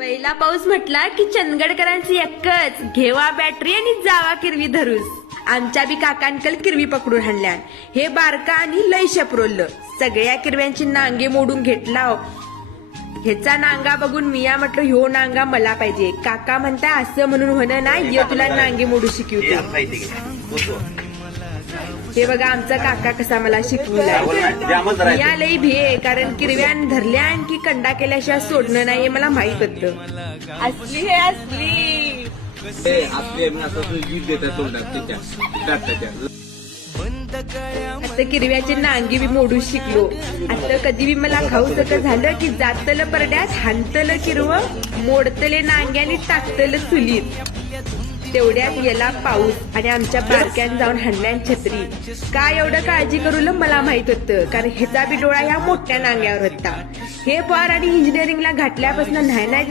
पहिला पाऊस म्हटला की चंदगडकरांची एकच घेवा बॅटरी आणि जावा किरवी धरूस. आमच्या बी काकांकल किरवी पकडून हाणल्या हे बारका आणि लय शपरोललं. सगळ्या किरव्यांची नांगे मोडून घेतला ह्याचा नांगा बघून मिया म्हटलं ह्यो नांगा मला पाहिजे. काका म्हणता असं म्हणून होणं ना ये तुला नांगे मोडू शिकवते. हे बघा आमचा काका कसा मला शिकवला या लई भे कारण किरव्यान धरल्या आणखी कंडा केल्याशिवाय सोडणं नाही हे मला माहीत होतं. असली हे असली. आता किरव्याचे नांगी बी मोडू शिकलो. आता कधी बी मला खाऊ सक झालं की जातलं परड्यात हाणतलं किरव मोडतले नांग्याने टाकतलं चुलीत. तेवढ्यात गेला पाऊस आणि आमच्या बारक्यान जाऊन हाणल्यान छत्री. काय एवढं काळजी करू मला माहीत होतं कारण ह्याचा बी डोळा ह्या मोठ्या नांग्यावर होता. हे पार आणि इंजिनिअरिंगला घातल्यापासून नाही नाही